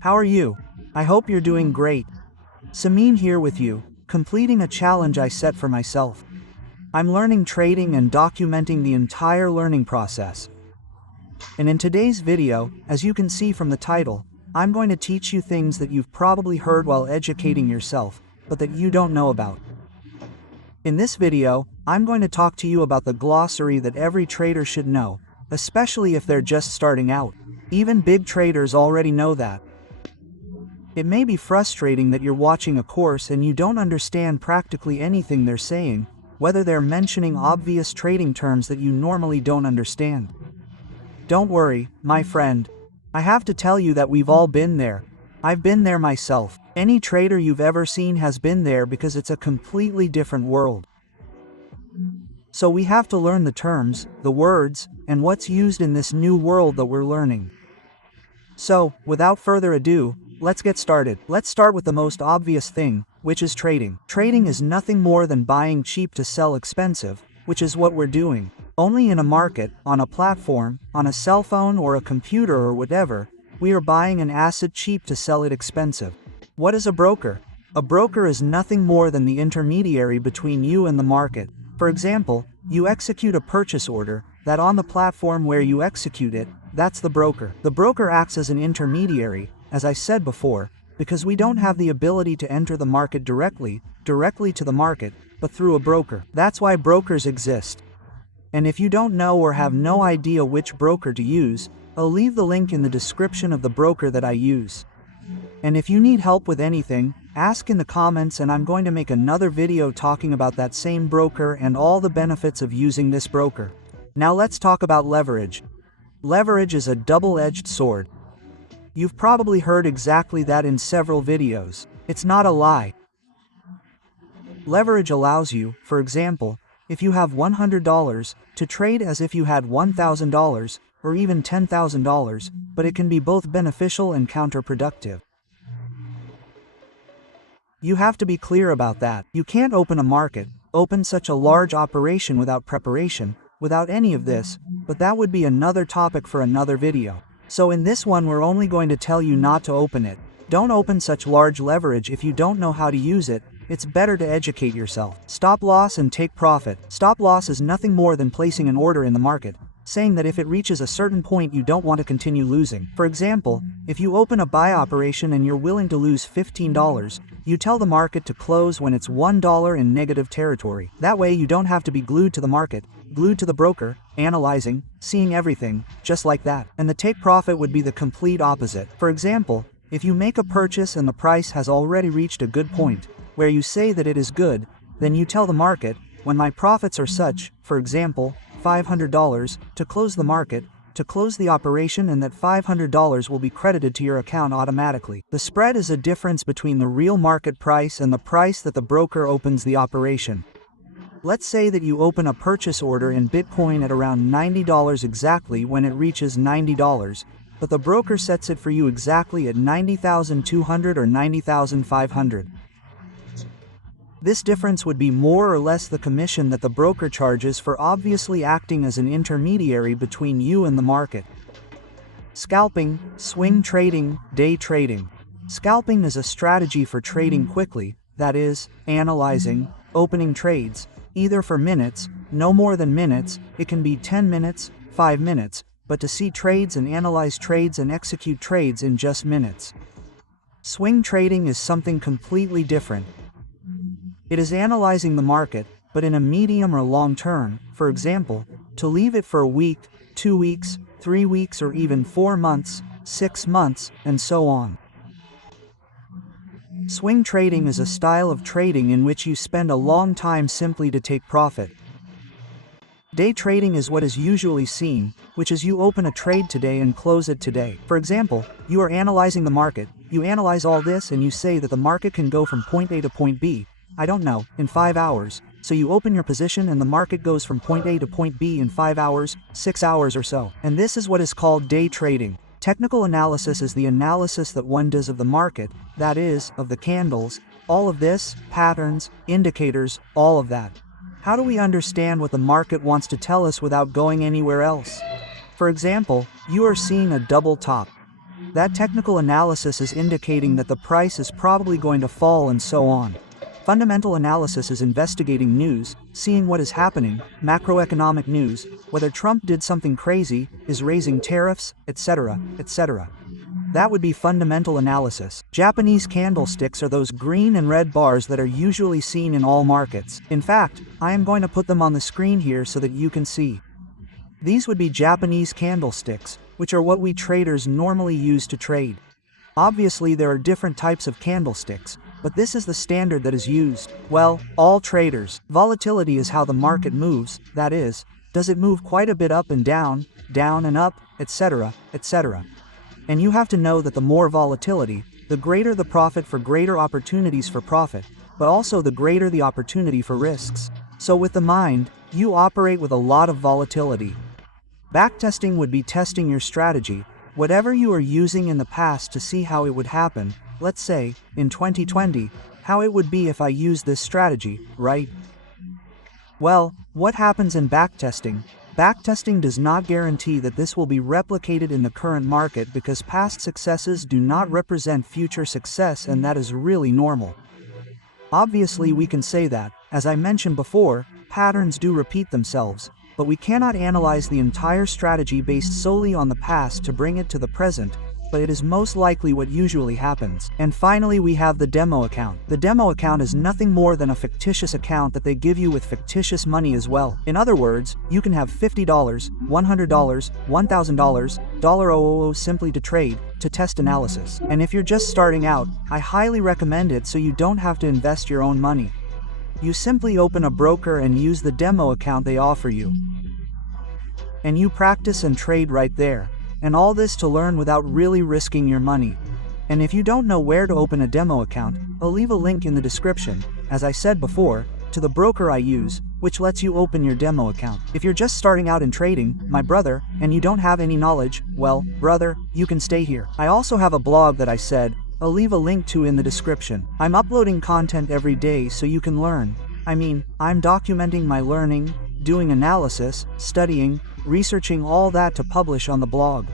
How are you? I hope you're doing great. Samin here with you, completing a challenge I set for myself. I'm learning trading and documenting the entire learning process. And in today's video, as you can see from the title, I'm going to teach you things that you've probably heard while educating yourself, but that you don't know about. In this video, I'm going to talk to you about the glossary that every trader should know, especially if they're just starting out. Even big traders already know that. It may be frustrating that you're watching a course and you don't understand practically anything they're saying, whether they're mentioning obvious trading terms that you normally don't understand. Don't worry, my friend. I have to tell you that we've all been there. I've been there myself. Any trader you've ever seen has been there because it's a completely different world. So we have to learn the terms, the words, and what's used in this new world that we're learning. So, without further ado, let's get started. Let's start with the most obvious thing, which is trading. Trading is nothing more than buying cheap to sell expensive, which is what we're doing. Only in a market, on a platform, on a cell phone or a computer or whatever, we are buying an asset cheap to sell it expensive. What is a broker? A broker is nothing more than the intermediary between you and the market. For example, you execute a purchase order, that on the platform where you execute it, that's the broker. The broker acts as an intermediary, as I said before, because we don't have the ability to enter the market directly to the market, but through a broker. That's why brokers exist. And if you don't know or have no idea which broker to use, I'll leave the link in the description of the broker that I use. And if you need help with anything, ask in the comments and I'm going to make another video talking about that same broker and all the benefits of using this broker. Now let's talk about leverage. Leverage is a double-edged sword. You've probably heard exactly that in several videos. It's not a lie. Leverage allows you, for example, if you have $100, to trade as if you had $1,000, or even $10,000, but it can be both beneficial and counterproductive. You have to be clear about that. You can't open a market, open such a large operation without preparation, without any of this, but that would be another topic for another video. So in this one we're only going to tell you not to open it. Don't open such large leverage if you don't know how to use it. It's better to educate yourself. Stop loss and take profit. Stop loss is nothing more than placing an order in the market, saying that if it reaches a certain point you don't want to continue losing. For example, if you open a buy operation and you're willing to lose $15, you tell the market to close when it's $1 in negative territory. That way you don't have to be glued to the market, glued to the broker, analyzing, seeing everything, just like that. And the take profit would be the complete opposite. For example, if you make a purchase and the price has already reached a good point, where you say that it is good, then you tell the market, when my profits are such, for example, $500, to close the market, to close the operation, and that $500 will be credited to your account automatically. The spread is a difference between the real market price and the price that the broker opens the operation. Let's say that you open a purchase order in Bitcoin at around $90 exactly when it reaches $90, but the broker sets it for you exactly at $90,200 or $90,500. This difference would be more or less the commission that the broker charges for obviously acting as an intermediary between you and the market. Scalping, swing trading, day trading. Scalping is a strategy for trading quickly, that is, analyzing, opening trades, either for minutes, no more than minutes, it can be 10 minutes, 5 minutes, but to see trades and analyze trades and execute trades in just minutes. Swing trading is something completely different. It is analyzing the market, but in a medium or long term, for example, to leave it for a week, 2 weeks, 3 weeks, or even 4 months, 6 months, and so on. Swing trading is a style of trading in which you spend a long time simply to take profit. Day trading is what is usually seen, which is you open a trade today and close it today. For example, you are analyzing the market, you analyze all this and you say that the market can go from point A to point B, I don't know, in 5 hours, so you open your position and the market goes from point A to point B in 5 hours, 6 hours or so. And this is what is called day trading. Technical analysis is the analysis that one does of the market, that is, of the candles, all of this, patterns, indicators, all of that. How do we understand what the market wants to tell us without going anywhere else? For example, you are seeing a double top. That technical analysis is indicating that the price is probably going to fall and so on. Fundamental analysis is investigating news, seeing what is happening, macroeconomic news, whether Trump did something crazy, is raising tariffs, etc., etc. That would be fundamental analysis. Japanese candlesticks are those green and red bars that are usually seen in all markets. In fact, I am going to put them on the screen here so that you can see. These would be Japanese candlesticks, which are what we traders normally use to trade. Obviously there are different types of candlesticks, but this is the standard that is used. Well, all traders. Volatility is how the market moves, that is, does it move quite a bit up and down and up, etc., etc. And you have to know that the more volatility, the greater the profit for greater opportunities for profit, but also the greater the opportunity for risks. So with the mind, you operate with a lot of volatility. Backtesting would be testing your strategy, whatever you are using in the past to see how it would happen, let's say, in 2020, how it would be if I used this strategy, right? Well, what happens in backtesting? Backtesting does not guarantee that this will be replicated in the current market because past successes do not represent future success, and that is really normal. Obviously we can say that, as I mentioned before, patterns do repeat themselves, but we cannot analyze the entire strategy based solely on the past to bring it to the present, but it is most likely what usually happens. And finally we have the demo account. The demo account is nothing more than a fictitious account that they give you with fictitious money as well. In other words, you can have $50, $100, $1,000, $000 simply to trade, to test analysis. And if you're just starting out, I highly recommend it so you don't have to invest your own money. You simply open a broker and use the demo account they offer you. And you practice and trade right there. And all this to learn without really risking your money. And if you don't know where to open a demo account, I'll leave a link in the description, as I said before, to the broker I use, which lets you open your demo account. If you're just starting out in trading, my brother, and you don't have any knowledge, well, brother, you can stay here. I also have a blog that I said, I'll leave a link to in the description. I'm uploading content every day so you can learn. I mean, I'm documenting my learning, doing analysis, studying, researching all that to publish on the blog.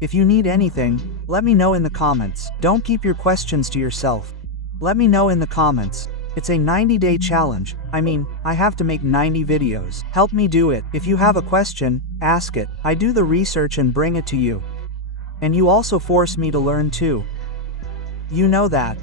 If you need anything, let me know in the comments. Don't keep your questions to yourself. Let me know in the comments. It's a 90-day challenge. I mean, I have to make 90 videos. Help me do it. If you have a question, ask it. I do the research and bring it to you. And you also force me to learn too. You know that.